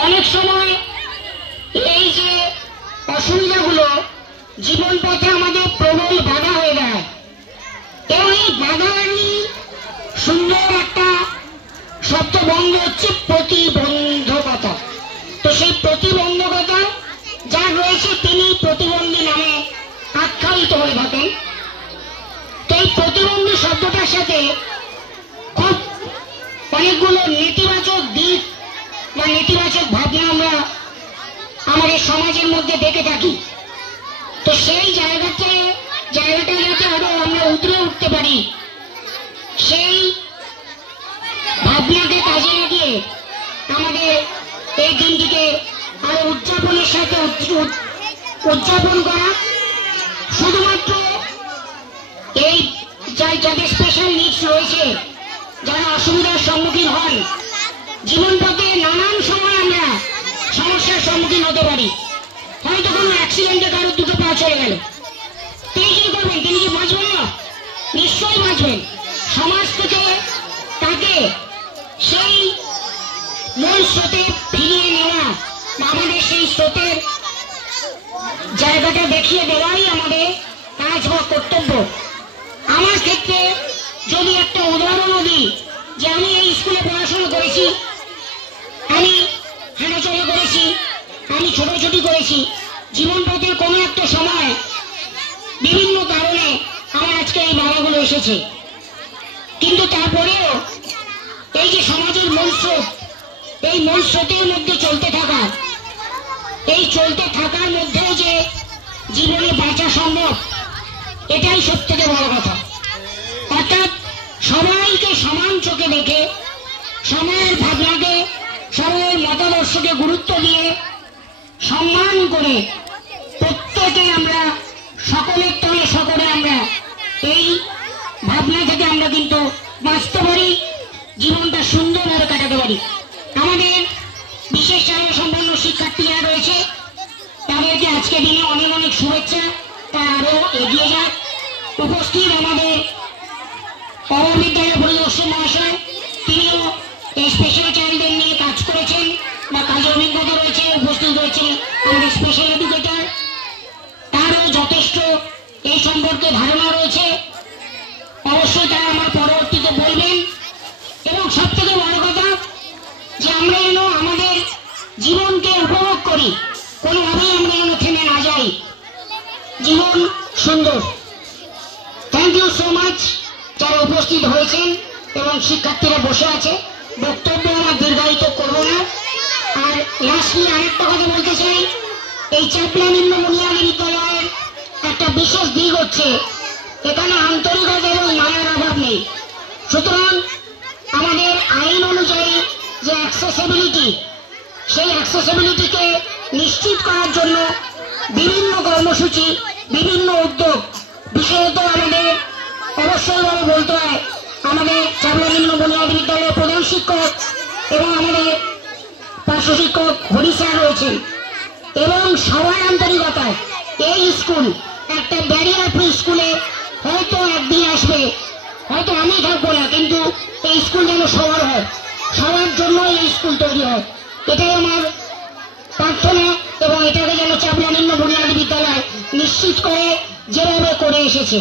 অনেক সময় এই যে অসুবিধাগুলো জীবন পথে আমাদের প্রবল বাধা হয়ে দাঁড়ায়, এবং এই বাধারই সুন্দর একটা শব্দবন্ধ হচ্ছে প্রতিবন্ধকতা। তো সেই প্রতিবন্ধকতা যার রয়েছে তিনি প্রতিবন্ধী নামে আখ্যায়িত হয়ে থাকেন। তো এই প্রতিবন্ধী শব্দটার সাথে খুব অনেকগুলো নেতিবাচক দিক বা নেতিবাচক ভাবনা আমরা আমাদের সমাজের মধ্যে দেখে থাকি। তো সেই জায়গাটা যাতে আরো আমরা উতরে উঠতে পারি, সেই ভাবনাকে কাজে লাগিয়ে আমাদের এই দিনটিকে আরো উদযাপনের সাথে উদযাপন করা। শুধুমাত্র এই যাদের স্পেশাল নিডস রয়েছে, যারা অসুবিধার সম্মুখীন হন, জীবন পথে নানান সময় আমরা সমস্যার সম্মুখীন হতে পারি। হয়তো কোনো অ্যাক্সিডেন্টে কারো দুটো পা চলে গেল, তিনি কি করবেন? তিনি কি বাঁচবেন না? নিশ্চয়ই বাঁচবেন। সমাজ থেকে তাকে সেই মূল স্রোতে ফিরিয়ে নেওয়া, আমাদের সেই স্রোতের জায়গাটা দেখিয়ে দেওয়াই আমাদের কাজ বা কর্তব্য। আমার ক্ষেত্রে যদি একটা উদাহরণও দিই, যে আমি এই স্কুলে পড়াশোনা করেছি, আমি হাঁটাচলা করেছি, আমি ছোটাছুটি করেছি। জীবন পথের কোনো একটা সময় বিভিন্ন কারণে আমার আজকে এই বাধাগুলো এসেছে, কিন্তু তারপরেও এই যে সমাজের মূল স্রোত, এই মূল স্রোতের মধ্যে চলতে থাকা, এই চলতে থাকার মধ্যেও যে জীবনে বাঁচা সম্ভব, এটাই সব থেকে বড় কথা। অর্থাৎ সবাইকে সমান চোখে দেখে, সময়ের ভাবনাকে, সময়ের মতাদর্শকে গুরুত্ব দিয়ে সম্মান করে প্রত্যেকে আমরা সকলের তলে সকলে আমরা এই ভাবনা থেকে আমরা কিন্তু বাঁচতে পারি, জীবনটা সুন্দরভাবে কাটাতে পারি। আমাদের বিশেষ চাহিদা সম্পন্ন শিক্ষার্থীরা রয়েছে, তাদেরকে আজকে দিনে অনেক অনেক শুভেচ্ছা। তারা আরো এগিয়ে যাক। উপস্থিত আমাদের বিদ্যালয় পরিদর্শক মহাশয়, তিনিও এই স্পেশাল চাইল্ডদের নিয়ে কাজ করেছেন বা কাজে অভিজ্ঞতা রয়েছে। উপস্থিত রয়েছে আমাদের স্পেশাল এডুকেটর, তারও যথেষ্ট এই সম্পর্কে ধারণা রয়েছে। অবশ্যই তারা আমার পরবর্তীতে বলবেন। এবং সব থেকে বড় কথা, যে আমরা যেন আমাদের জীবনকে উপভোগ করি, কোনোভাবেই আমরা যেন থেমে না যাই। জীবন সুন্দর। থ্যাংক ইউ সো মাচ যারা উপস্থিত হয়েছেন এবং শিক্ষার্থীরা বসে আছে। বক্তব্য আমার দীর্ঘায়িত করব না। আর লাস্টলি আরেকটা কথা বলতে চাই, এই চাপলা নিম্ন বুনিয়াদী বিদ্যালয়ের একটা বিশেষ দিক হচ্ছে এখানে আন্তরিকতা এবং মানের অভাব নেই। সুতরাং আমাদের আইন অনুযায়ী যে অ্যাক্সেসিবিলিটি, সেই অ্যাক্সেসিবিলিটিকে নিশ্চিত করার জন্য বিভিন্ন কর্মসূচি, বিভিন্ন উদ্যোগ, বিশেষত আমাদের অবশ্যইভাবে বলতে হয় আমাদের চাপলা নিম্ন বুনিয়াদী বিদ্যালয়ের প্রধান শিক্ষক এবং আমাদের পার্শ্ব শিক্ষক হরি স্যার রয়েছেন, এবং সবার আন্তরিকতায় এই স্কুল একটা ব্যারিয়ার ফ্রি স্কুলে হয়তো একদিন আসবে, হয়তো আমি থাকবো না, কিন্তু এই স্কুল যেন সবার হয়, সবার জন্য এই স্কুল তৈরি হয়, এটাই আমার প্রার্থনা। এবং এটাকে যেন চাপলা নিম্ন বুনিয়াদী বিদ্যালয় নিশ্চিত করে যেভাবে করে এসেছে।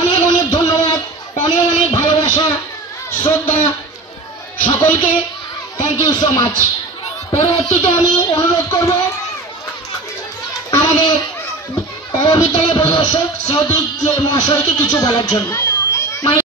অনেক অনেক ধন্যবাদ, অনেক অনেক ভালোবাসা, শ্রদ্ধা সকলকে। Thank you so much. পরবর্তীতে আমি অনুরোধ করব আমাদের বিদ্যালয় পরিদর্শক সৌদিক মহাশয়কে কিছু বলার জন্য।